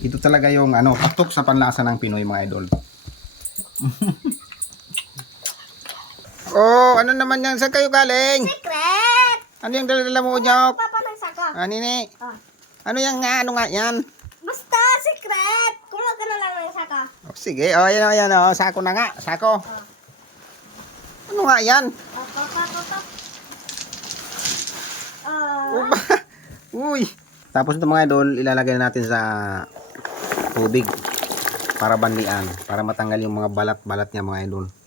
Ito talaga yung ano, patok sa panlasa ng Pinoy mga idol. oh, ano naman yan? Saan kayo galing? Secret! Ano yung daladala mo, Nyok? Papatay saka. Ah, nini. Ah. Ano yan nga? Ano nga yan? Basta, secret! Kumuha ka na lang ng saka. Oh, sige, oh, yan, oh, yan, oh. Sako na nga, sako. Ano nga yan? Pop, pop, pop, pop, pop. Ah, Uba. Uy. Tapos ito mga idol, ilalagay na natin sa tubig para banlian, para matanggal yung mga balat-balat niya mga idol.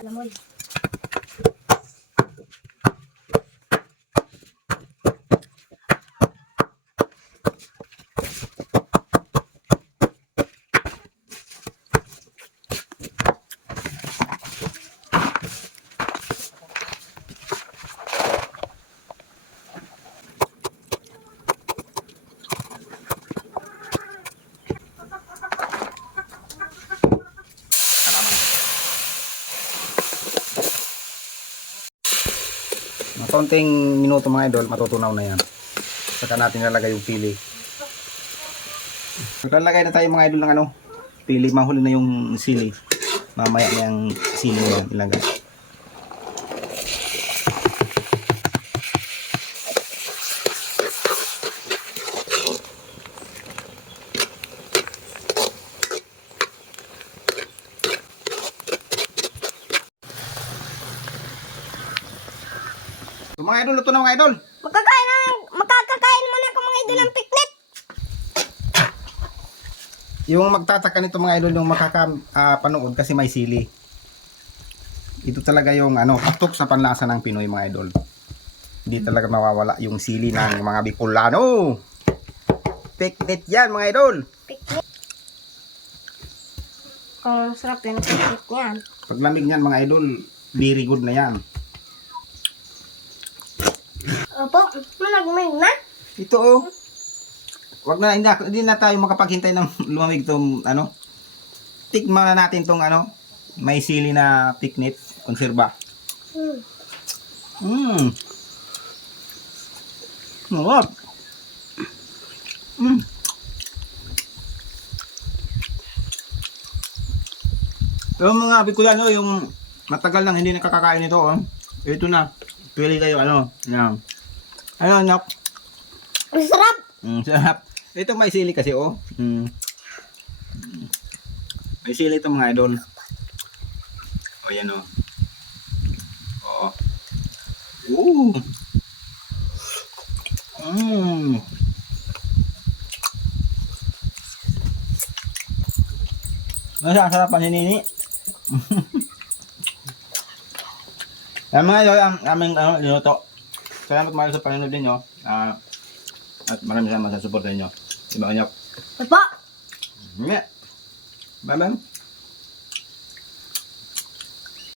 Alam mo. Mga konting minuto mga idol, matutunaw na yan. Saka natin ilalagay yung pili. Maglalagay na tayo mga idol ng ano, pili, mahuli na yung sili. Mamaya na yung sili na ilagay. So, mga idol, luto na mga idol. Makakain na, makakakain mo na ako mga idol ng picnic. Yung magtataka nito mga idol yung makakapanood kasi may sili. Ito talaga yung ano, patok sa panlasa ng Pinoy mga idol. Hindi talaga mawawala yung sili ng mga Bicolano. Picnic yan mga idol. Picnic. Kung sarap yun ang picnic niyan. Pag lamig niyan mga idol, very good na yan. Opo, managmig na. Ito oh. Wag na hindi, na- hindi na tayo makapaghintay ng lumamig tong ano. Tikman na natin tong ano, may sili na picnic, konserba. Hmm. Mmm. Sarap. Mmm. Yung mga Bicolano, yung matagal nang hindi nakakakain nito, oh. Ito na. Pili kayo, ano. Yan. Ano, anak? Ang sarap. Mm, sarap. Ito may sili kasi, oh. Mm. May sili ito mga idol. O, yan, oh. Oo. Ooh. Mmm. Masasarapan ni Nini. Yan mga idol, ang aming ano, linuto. Salamat mga sa panonood ninyo. Ah, at maraming salamat sa support ninyo. Diba, Anyok? Opo. Yeah. Bye, bye.